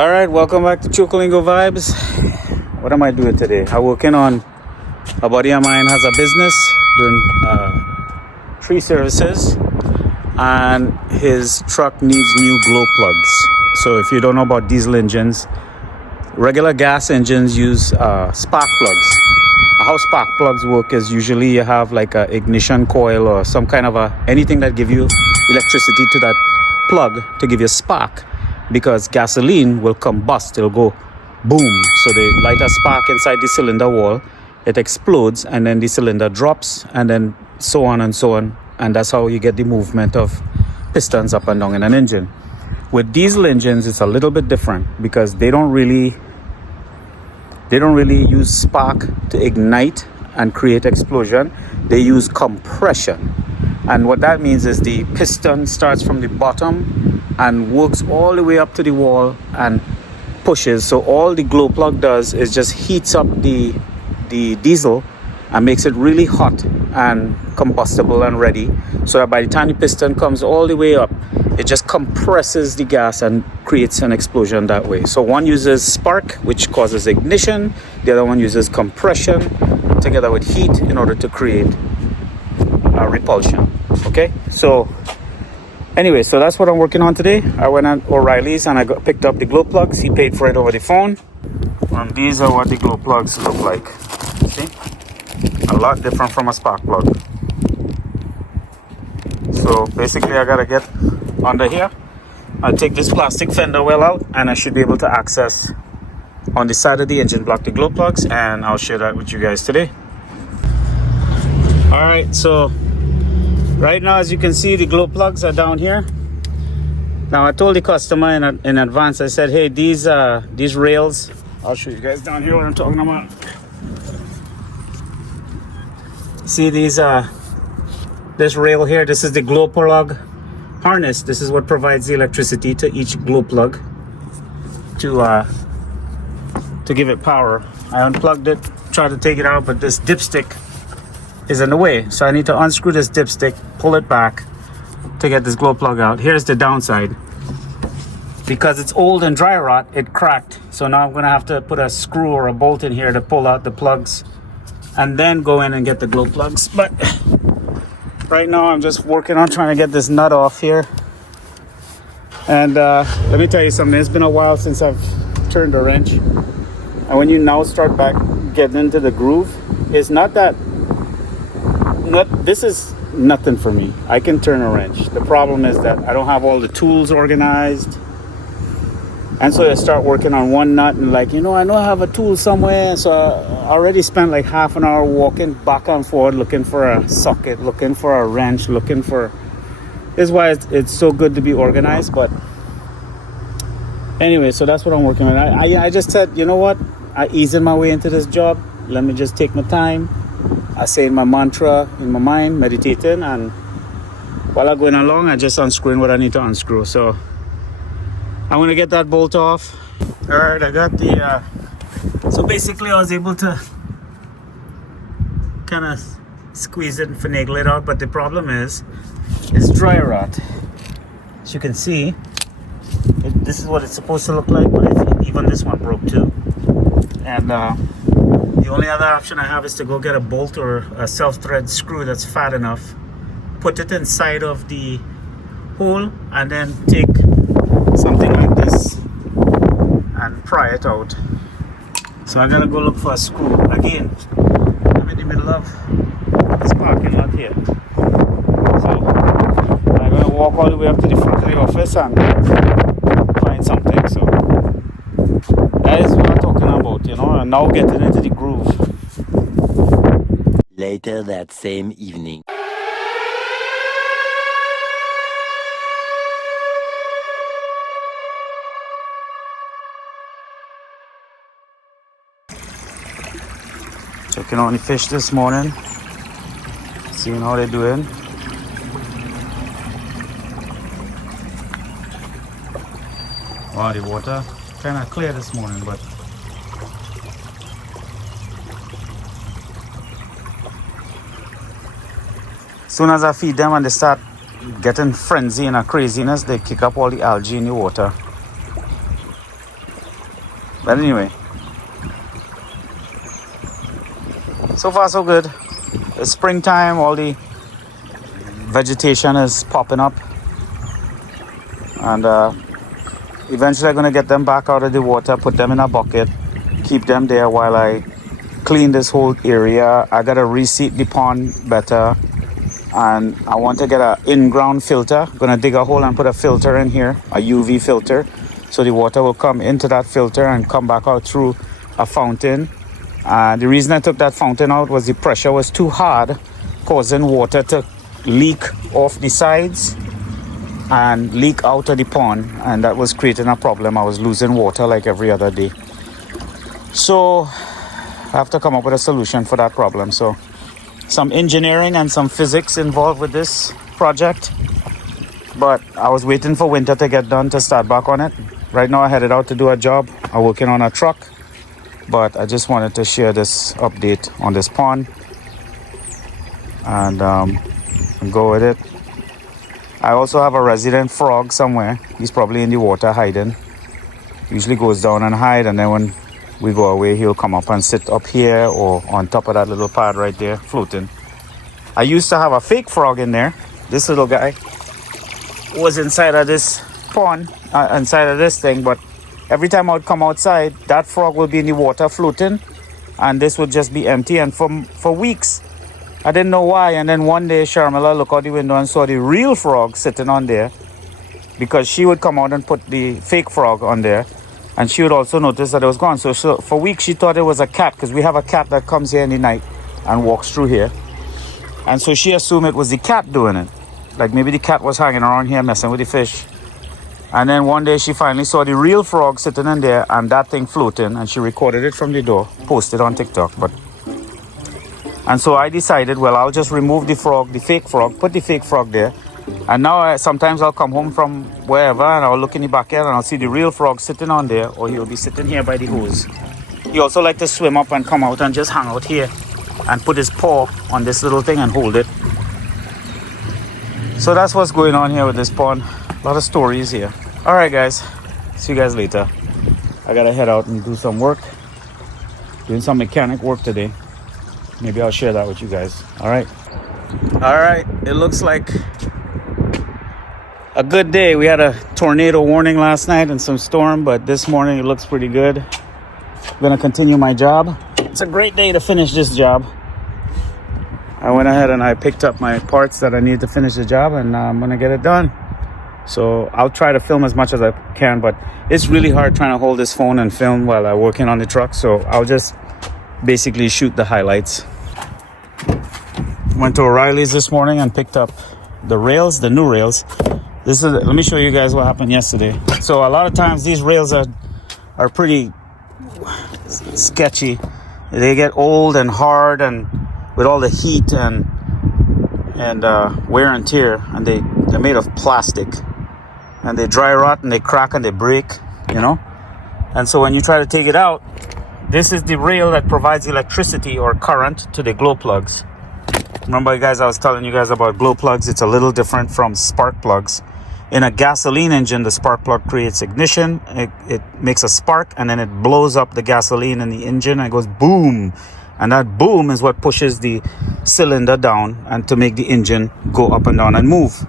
Alright, welcome back to Chokolingo Vibes. What am I doing today? I'm working on a buddy of mine has a business doing tree services, and his truck needs new glow plugs. So if you don't know about diesel engines, regular gas engines use spark plugs. How spark plugs work is usually you have like a ignition coil or some kind of anything that give you electricity to that plug to give you a spark, because gasoline will combust, it'll go boom. So they light a spark inside the cylinder wall, it explodes, and then the cylinder drops, and then so on and so on. And that's how you get the movement of pistons up and down in an engine. With diesel engines, it's a little bit different because they don't really use spark to ignite and create explosion. They use compression. And what that means is the piston starts from the bottom and works all the way up to the wall and pushes. So all the glow plug does is just heats up the diesel and makes it really hot and combustible and ready, so that by the time the piston comes all the way up, it just compresses the gas and creates an explosion that way. So one uses spark, which causes ignition. The other one uses compression together with heat in order to create a repulsion. Okay, so anyway, so that's what I'm working on today. I went at O'Reilly's and I picked up the glow plugs. He paid for it over the phone. And these are what the glow plugs look like. See? A lot different from a spark plug. So basically I gotta get under here. I'll take this plastic fender well out, and I should be able to access on the side of the engine block the glow plugs, and I'll share that with you guys today. Alright, so right now, as you can see, the glow plugs are down here. Now I told the customer in advance, I said, hey, these rails, I'll show you guys down here what I'm talking about. See this rail here, this is the glow plug harness. This is what provides the electricity to each glow plug to give it power. I unplugged it, tried to take it out, but this dipstick is in the way. So I need to unscrew this dipstick, pull it back to get this glow plug out. Here's the downside. Because it's old and dry rot, it cracked. So now I'm gonna have to put a screw or a bolt in here to pull out the plugs and then go in and get the glow plugs. But right now I'm just working on trying to get this nut off here. And let me tell you something, it's been a while since I've turned a wrench. And when you now start back getting into the groove, it's not that, this is nothing for me. I can turn a wrench. The problem is that I don't have all the tools organized. And so I start working on one nut and like, I know I have a tool somewhere. So I already spent like half an hour walking back and forth, looking for a socket, looking for a wrench, this is why it's so good to be organized. But anyway, so that's what I'm working on. I just said, you know what? I eased my way into this job. Let me just take my time. I say my mantra in my mind, meditating, and while I'm going along, I just unscrewing what I need to unscrew. So I'm gonna get that bolt off. All right, I got the. So basically, I was able to kind of squeeze it and finagle it out, but the problem is, it's dry rot. As you can see, this is what it's supposed to look like, but I think even this one broke too. And the only other option I have is to go get a bolt or a self-thread screw that's fat enough, put it inside of the hole, and then take something like this and pry it out. So I gotta go look for a screw. Again, I'm in the middle of this parking lot here. So I'm gonna walk all the way up to the front of the office and find something. So that is what I'm talking about, and now getting into the groove. Later that same evening. Checking on the fish this morning, seeing how they're doing. Wow, the water kind of clear this morning, but as soon as I feed them and they start getting frenzy and a craziness, they kick up all the algae in the water. But anyway, so far so good. It's springtime, all the vegetation is popping up, and eventually I'm gonna get them back out of the water, put them in a bucket, keep them there while I clean this whole area. I gotta reseat the pond better, and I want to get an in-ground filter. I'm gonna dig a hole and put a filter in here, a UV filter, so the water will come into that filter and come back out through a fountain. The reason I took that fountain out was the pressure was too hard, causing water to leak off the sides and leak out of the pond, and that was creating a problem. I was losing water like every other day. So I have to come up with a solution for that problem. So some engineering and some physics involved with this project, but I was waiting for winter to get done to start back on it. Right now I headed out to do a job. I'm working on a truck, but I just wanted to share this update on this pond and go with it. I also have a resident frog somewhere. He's probably in the water hiding. Usually goes down and hide, and then when we go away, he'll come up and sit up here or on top of that little pad right there, floating. I used to have a fake frog in there. This little guy was inside of this pond, inside of this thing, but every time I would come outside, that frog would be in the water floating, and this would just be empty. And for weeks, I didn't know why. And then one day, Sharmila looked out the window and saw the real frog sitting on there, because she would come out and put the fake frog on there, and she would also notice that it was gone. So for weeks, she thought it was a cat, because we have a cat that comes here in the night and walks through here. And so she assumed it was the cat doing it. Like maybe the cat was hanging around here messing with the fish. And then one day she finally saw the real frog sitting in there and that thing floating, and she recorded it from the door, posted on TikTok. And so I decided, well, I'll just remove the frog, the fake frog, put the fake frog there. And now sometimes I'll come home from wherever and I'll look in the backyard and I'll see the real frog sitting on there, or he'll be sitting here by the hose. He also likes to swim up and come out and just hang out here and put his paw on this little thing and hold it. So that's what's going on here with this pond. A lot of stories here. All right, guys. See you guys later. I gotta head out and do some work. Doing some mechanic work today. Maybe I'll share that with you guys. All right. It looks like a good day. We had a tornado warning last night and some storm, but this morning it looks pretty good. I'm gonna continue my job. It's a great day to finish this job. I went ahead and I picked up my parts that I need to finish the job, and I'm gonna get it done. So I'll try to film as much as I can, but it's really hard trying to hold this phone and film while I'm working on the truck. So I'll just basically shoot the highlights. Went to O'Reilly's this morning and picked up the rails, the new rails. Let me show you guys what happened yesterday. So a lot of times these rails are pretty sketchy. They get old and hard, and with all the heat and wear and tear, and they're made of plastic, and they dry rot and they crack and they break, you know. And so when you try to take it out, this is the rail that provides electricity or current to the glow plugs. Remember, guys, I was telling you guys about glow plugs. It's a little different from spark plugs. In a gasoline engine, the spark plug creates ignition. It makes a spark, and then it blows up the gasoline in the engine, and it goes boom. And that boom is what pushes the cylinder down and to make the engine go up and down and move.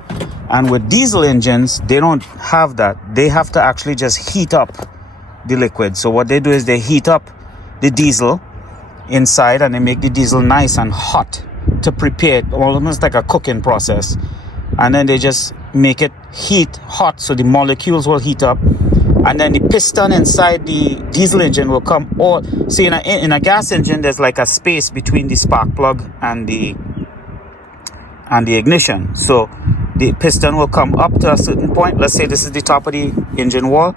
And with diesel engines, they don't have that. They have to actually just heat up the liquid. So what they do is they heat up the diesel inside, and they make the diesel nice and hot to prepare it, almost like a cooking process. And then they just make it heat hot, so the molecules will heat up, and then the piston inside the diesel engine will come. Or see, in a gas engine, there's like a space between the spark plug and the ignition. So the piston will come up to a certain point. Let's say this is the top of the engine wall.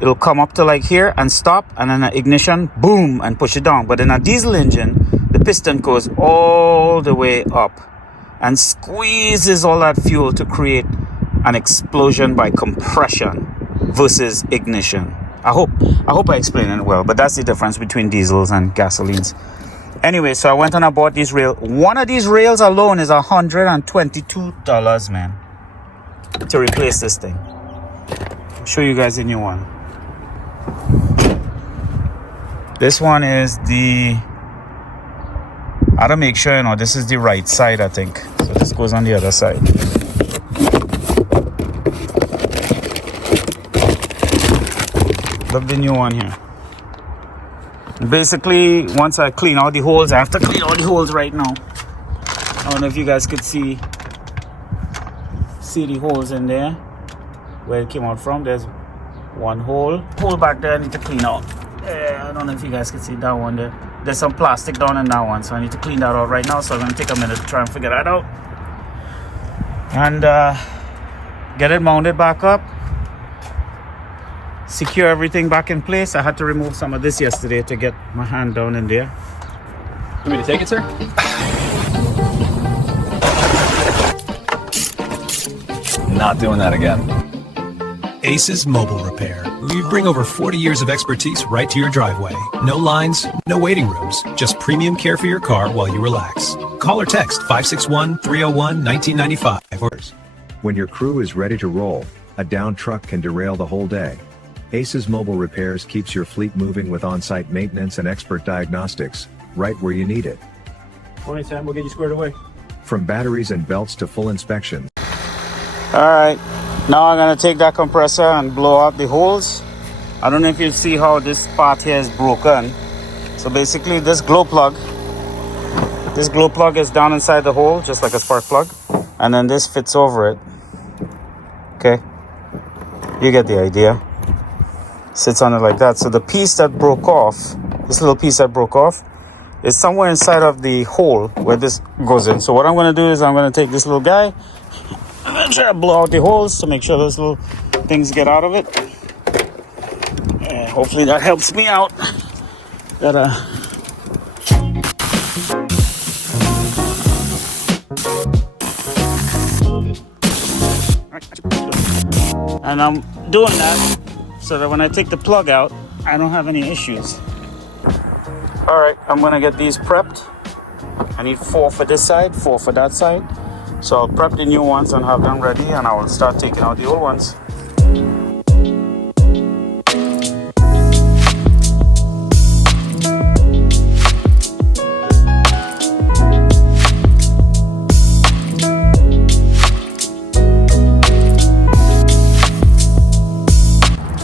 It'll come up to like here and stop, and then the ignition, boom, and push it down. But in a diesel engine, the piston goes all the way up and squeezes all that fuel to create an explosion by compression versus ignition. I hope I explained it well, but that's the difference between diesels and gasolines. Anyway, so I went and I bought these rails. One of these rails alone is $122, man, to replace this thing. I'll show you guys the new one. This one is the, I don't make sure, you know, this is the right side, I think. So this goes on the other side. Look, the new one here. Basically, once I clean all the holes, I have to clean all the holes right now. I don't know if you guys could see the holes in there where it came out from. There's one hole back there I need to clean out. I don't know if you guys can see that one there. There's some plastic down in that one, so I need to clean that out right now. So I'm going to take a minute to try and figure that out and get it mounted back up, secure everything back in place. I had to remove some of this yesterday to get my hand down in there. Want me to take it, sir? Not doing that again. Ace's Mobile Repair. We bring over 40 years of expertise right to your driveway. No lines, no waiting rooms, just premium care for your car while you relax. Call or text 561-301-1995. When your crew is ready to roll, a down truck can derail the whole day. Ace's Mobile Repairs keeps your fleet moving with on-site maintenance and expert diagnostics, right where you need it. Morning, Sam. We'll get you squared away. From batteries and belts to full inspections. Alright, now I'm going to take that compressor and blow out the holes. I don't know if you see how this part here is broken. So basically this glow plug is down inside the hole, just like a spark plug. And then this fits over it. Okay, you get the idea. Sits on it like that. So the piece that broke off, this little piece that broke off, is somewhere inside of the hole where this goes in. So what I'm going to do is I'm going to take this little guy, I'm trying to blow out the holes to make sure those little things get out of it. Hopefully that helps me out. And I'm doing that so that when I take the plug out, I don't have any issues. Alright, I'm gonna get these prepped. I need 4 for this side, 4 for that side. So I'll prep the new ones and have them ready, and I will start taking out the old ones.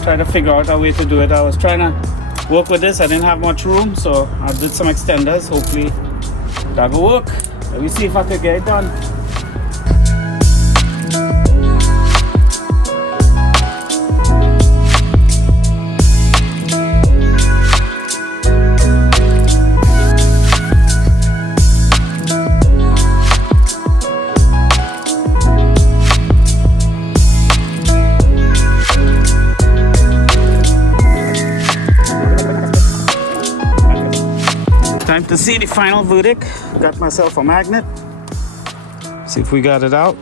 Trying to figure out a way to do it. I was trying to work with this. I didn't have much room, so I did some extenders. Hopefully that will work. Let me see if I can get it done. Time to see the final verdict. Got myself a magnet. See if we got it out.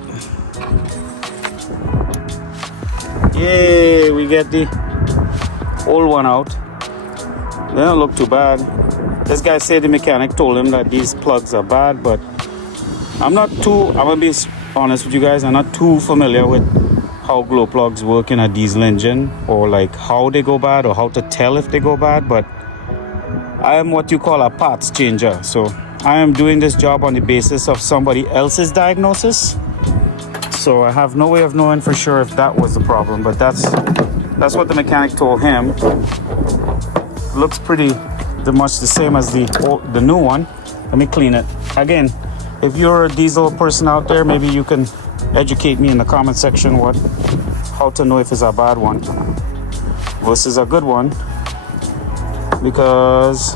Yay, we get the old one out. They don't look too bad. This guy said the mechanic told him that these plugs are bad, but I'm gonna be honest with you guys, I'm not too familiar with how glow plugs work in a diesel engine, or like how they go bad or how to tell if they go bad, but I am what you call a parts changer. So I am doing this job on the basis of somebody else's diagnosis. So I have no way of knowing for sure if that was the problem, but that's what the mechanic told him. Looks pretty much the same as the new one. Let me clean it. Again, if you're a diesel person out there, maybe you can educate me in the comment section how to know if it's a bad one versus a good one. Because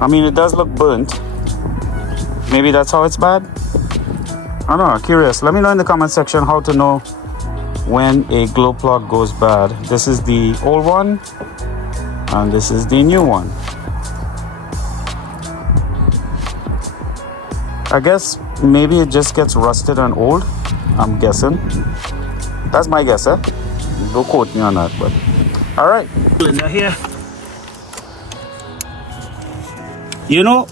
I mean, it does look burnt. Maybe that's how it's bad. I don't know, curious. Let me know in the comment section how to know when a glow plug goes bad. This is the old one and this is the new one. I guess maybe it just gets rusted and old. I'm guessing. That's my guess, eh? Don't quote me on that, but all right, Linda here. You know,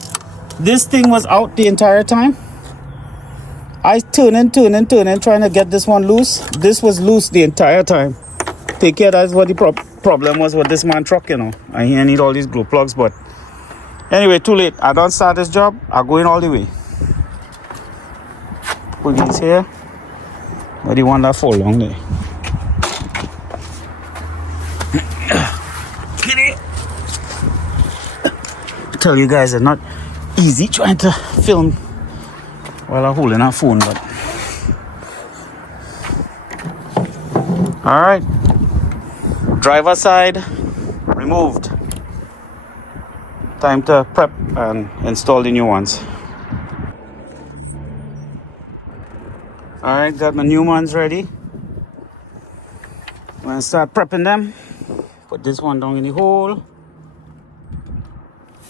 this thing was out the entire time. I turning, trying to get this one loose. This was loose the entire time. Take care, that's what the problem was with this man truck, you know. And he need all these glow plugs, but anyway, too late. I don't start this job. I'm going all the way. Put these here. But the one that fall long there. Get it. I tell you guys, it's not easy trying to film while I'm holding a phone, but all right. Driver side removed. Time to prep and install the new ones. All right, got my new ones ready. I'm gonna start prepping them. Put this one down in the hole.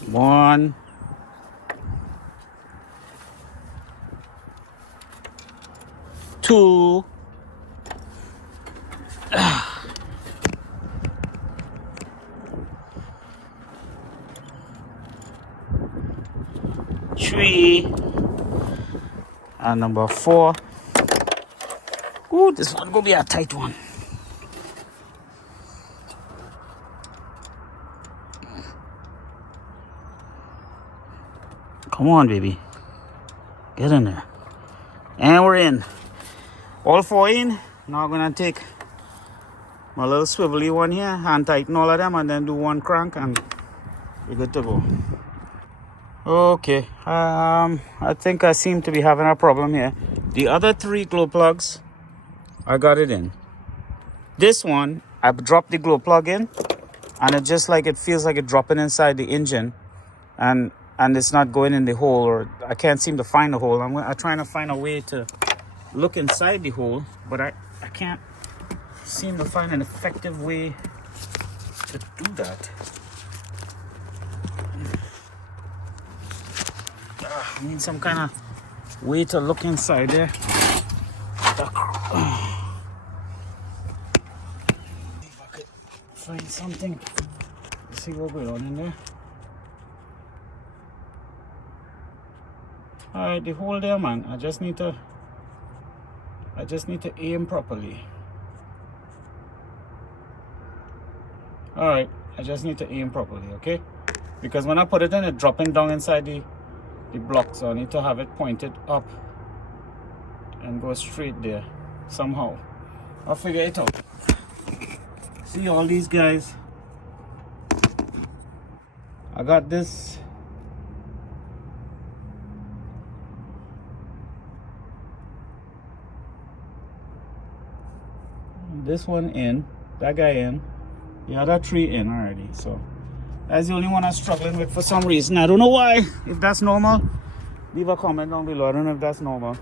1, 2, 3, and number 4. Ooh, this one gonna be a tight one. Come on, baby. Get in there. And we're in. All 4 in. Now I'm gonna take my little swivelly one here, hand tighten all of them, and then do 1 crank, and we're good to go. Okay. I think I seem to be having a problem here. The other 3 glow plugs, I got it in. This one, I dropped the glow plug in, and it just like it feels like it dropping inside the engine, and it's not going in the hole, or I can't seem to find the hole. I'm trying to find a way to look inside the hole, but I can't seem to find an effective way to do that. I need some kind of way to look inside there. If I could find something. Let's see what's going on in there. Alright, the hole there, man. I just need to aim properly. Alright, I just need to aim properly, okay? Because when I put it in, it's dropping down inside the block, so I need to have it pointed up and go straight there somehow. I'll figure it out. See all these guys? I got this. This one in, that guy in, the other 3 in already. So that's the only one I'm struggling with for some reason. I don't know why. If that's normal, leave a comment down below. I don't know if that's normal.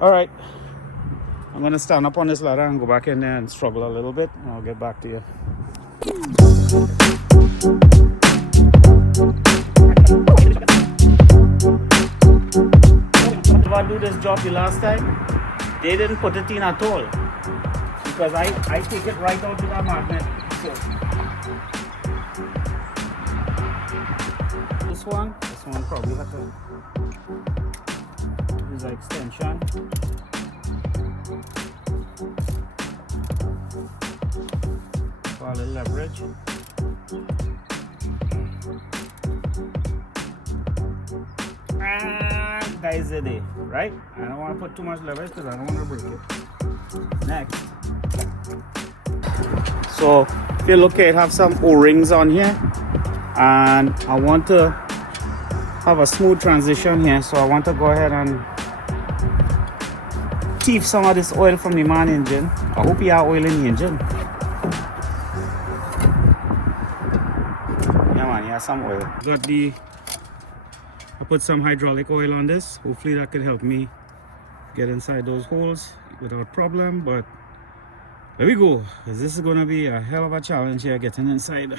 All right, I'm gonna stand up on this ladder and go back in there and struggle a little bit, and I'll get back to you. If I do this job the last time, they didn't put it in at all, because I take it right out with that magnet. So this one probably have to use an extension. For a little leverage. And guys, it is right. I don't want to put too much leverage because I don't want to break it. Next. So if you look at it, have some O-rings on here, and I want to have a smooth transition here, so I want to go ahead and thief some of this oil from the man engine. I hope you have oil in the engine. Yeah man, you have some oil. I put some hydraulic oil on this. Hopefully that can help me get inside those holes without problem, but there we go. This is going to be a hell of a challenge here, getting inside.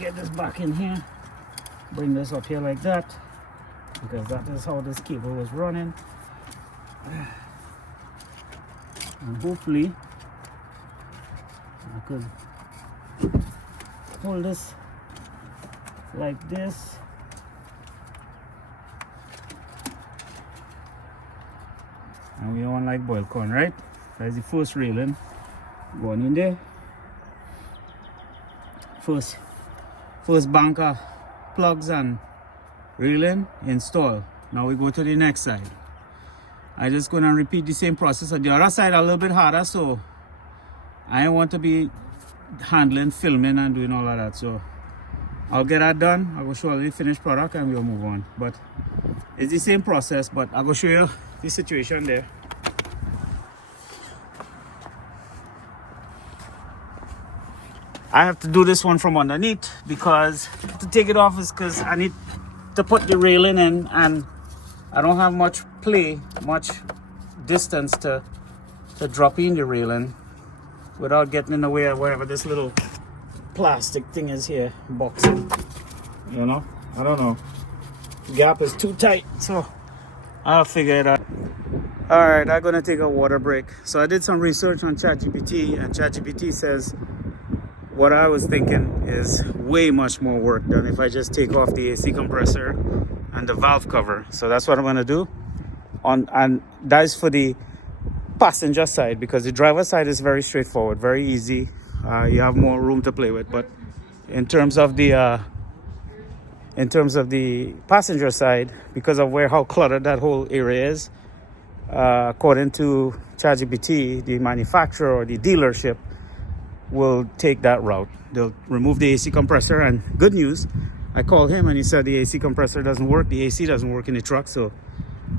Get this back in here, bring this up here like that, because that is how this cable was running, and hopefully I could hold this like this And we don't want like boiled corn, right? That's the first railing going in there. First banker plugs and railing installed. Now we go to the next side. I just gonna repeat the same process. On the other side a little bit harder, so I don't want to be handling, filming and doing all of that. So I'll get that done. I will show you the finished product and we'll move on. But it's the same process, but I will show you the situation there. I have to do this one from underneath because to take it off is because I need to put the railing in and I don't have much distance to drop in the railing without getting in the way of wherever this little plastic thing is here, boxing. You know, I don't know. The gap is too tight, so I'll figure it out. All right, I'm gonna take a water break. So I did some research on ChatGPT, and ChatGPT says what I was thinking is way much more work than if I just take off the AC compressor and the valve cover. So that's what I'm gonna do. And that is for the passenger side, because the driver side is very straightforward, very easy. You have more room to play with. But in terms of the passenger side, because of how cluttered that whole area is, according to ChatGPT, the manufacturer or the dealership will take that route. They'll remove the AC compressor, and good news, I called him and he said the AC compressor doesn't work, the AC doesn't work in the truck, so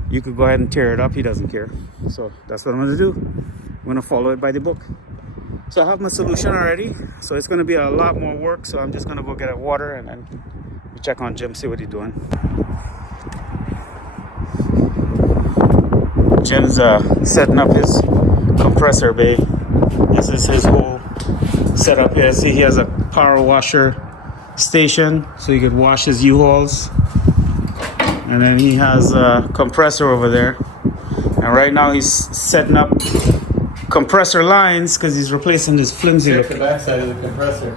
you could go ahead and tear it up. He doesn't care. So that's what I'm gonna do. I'm gonna follow it by the book. So I have my solution already, so it's gonna be a lot more work, so I'm just gonna go get a water and then check on Jim, see what he's doing. Jim's setting up his compressor bay. This is his whole setup here. See, he has a power washer station so he could wash his U-Hauls. And then he has a compressor over there. And right now he's setting up compressor lines because he's replacing this flimsy. Check the backside of the compressor.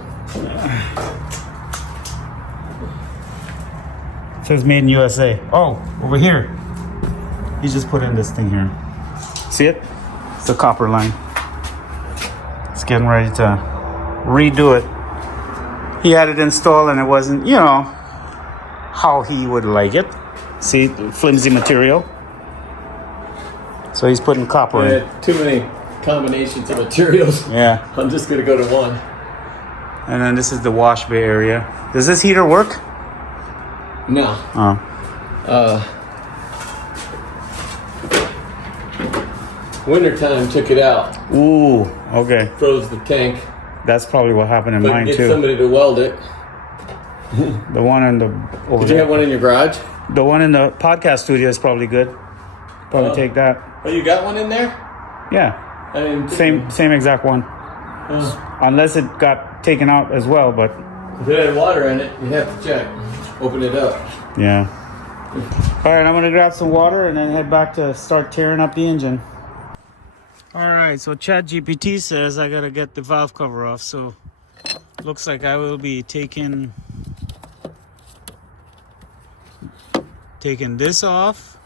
It says made in USA. Oh, over here. He just put in this thing here. See it? It's the copper line. It's getting ready to redo it. He had it installed and it wasn't, you know, how he would like it. See, flimsy material. So he's putting copper in. Too many combinations of materials. Yeah. I'm just gonna go to one. And then this is the wash bay area. Does this heater work? No. Oh. Wintertime took it out. Ooh, okay. Froze the tank. That's probably what happened in But mine get too. somebody to weld it. The one in the over Did you there. have one in your garage? The one in the podcast studio is probably good. Probably take that. Oh, you got one in there? Yeah. I didn't Same exact one. Unless it got taken out as well, but If it had water in it, you'd have to check. Open it up. yeah. All right, I'm gonna grab some water and then head back to start tearing up the engine. All right, so ChatGPT says I gotta get the valve cover off, so looks like I will be taking this off.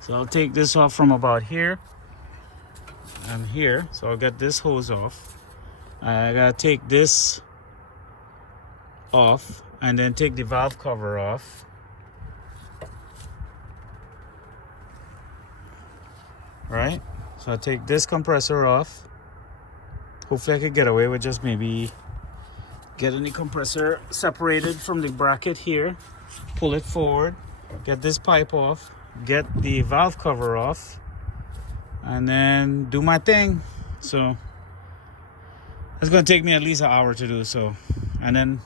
So I'll take this off from about here and here. So I'll get this hose off. I gotta take this off and then take the valve cover off. Right? So I'll take this compressor off. Hopefully I could get away with just maybe getting the compressor separated from the bracket here. Pull it forward. Get this pipe off. Get the valve cover off. And then do my thing. So it's going to take me at least an hour to do so. And then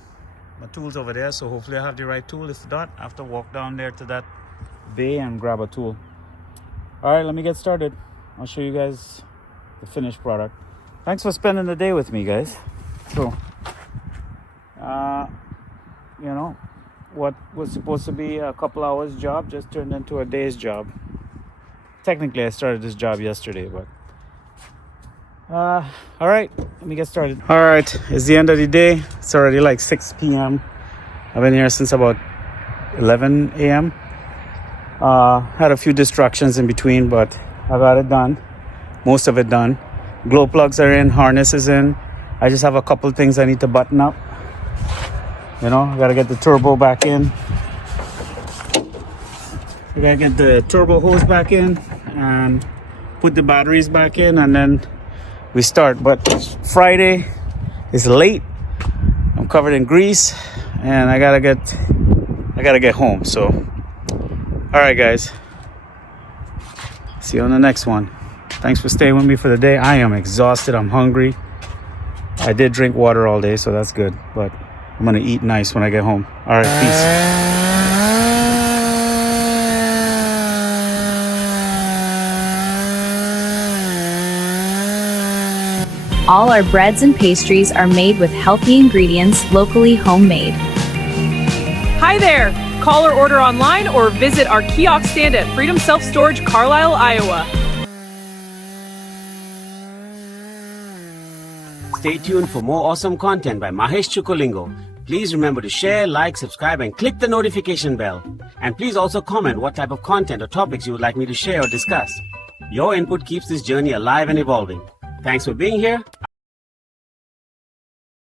my tool's over there. So hopefully I have the right tool. If not, I have to walk down there to that bay and grab a tool. All right, let me get started. I'll show you guys the finished product. Thanks for spending the day with me, guys. So, you know, what was supposed to be a couple hours job just turned into a day's job. Technically, I started this job yesterday, but all right, let me get started. All right, it's the end of the day. It's already like 6 p.m. I've been here since about 11 a.m. Had a few distractions in between, but I got it done. Most of it done. Glow plugs are in, harness is in. I just have a couple things I need to button up. You know, I gotta get the turbo back in. I gotta get the turbo hose back in and put the batteries back in, and then we start. But Friday is late. I'm covered in grease and I gotta get home. So all right guys, see you on the next one. Thanks for staying with me for the day. I am exhausted. I'm hungry. I did drink water all day, so that's good, but I'm gonna eat nice when I get home. All right, peace. All our breads and pastries are made with healthy ingredients, locally homemade. Hi there! Call or order online or visit our kiosk stand at Freedom Self Storage, Carlisle, Iowa. Stay tuned for more awesome content by Mahesh Chokolingo. Please remember to share, like, subscribe, and click the notification bell. And please also comment what type of content or topics you would like me to share or discuss. Your input keeps this journey alive and evolving. Thanks for being here.